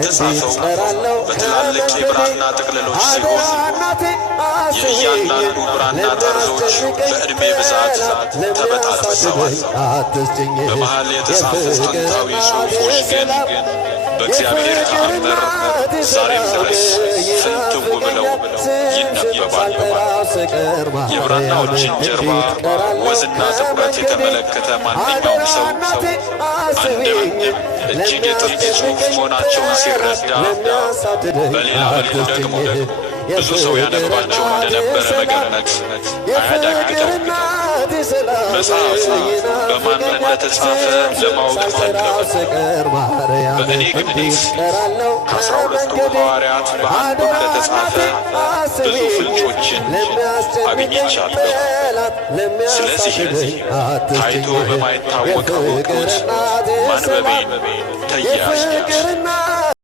የተጻፈው በትላልቅ የብራና ጥቅልሎች ሲሆን የእያንዳንዱ ብራና ጠርዞች በዕድሜ ብዛት ተበጣጥሰዋል። በመሃል የተጻፉ ጥንታዊ ጽሑፎች ግን በእግዚአብሔር ተአምር ዛሬም ድረስ ፍንትው ብለው ይነበባሉ። የብራናዎችን ጀርባ ወዝና ትኩረት የተመለከተ ማንኛውም ሰው አንድም እጅግ የጥንት ጽሑፍ መሆናቸውን ሲረዳ፣ በሌላ መልኩ ደግሞ ብዙ ሰው ያነባቸው እንደነበረ መገመት አያዳግትም። መጽሐፉ በማን እንደተጻፈ ለማወቅ ፈለጉ። በእኔ ግምት ከ12ቱ ሐዋርያት በአንዱ እንደተጻፈ ብዙ ፍንጮችን አግኝቻለሁ። ስለዚህ ታይቶ በማይታወቀው ቅዱስ ማንበቤን ተያያዝኩት።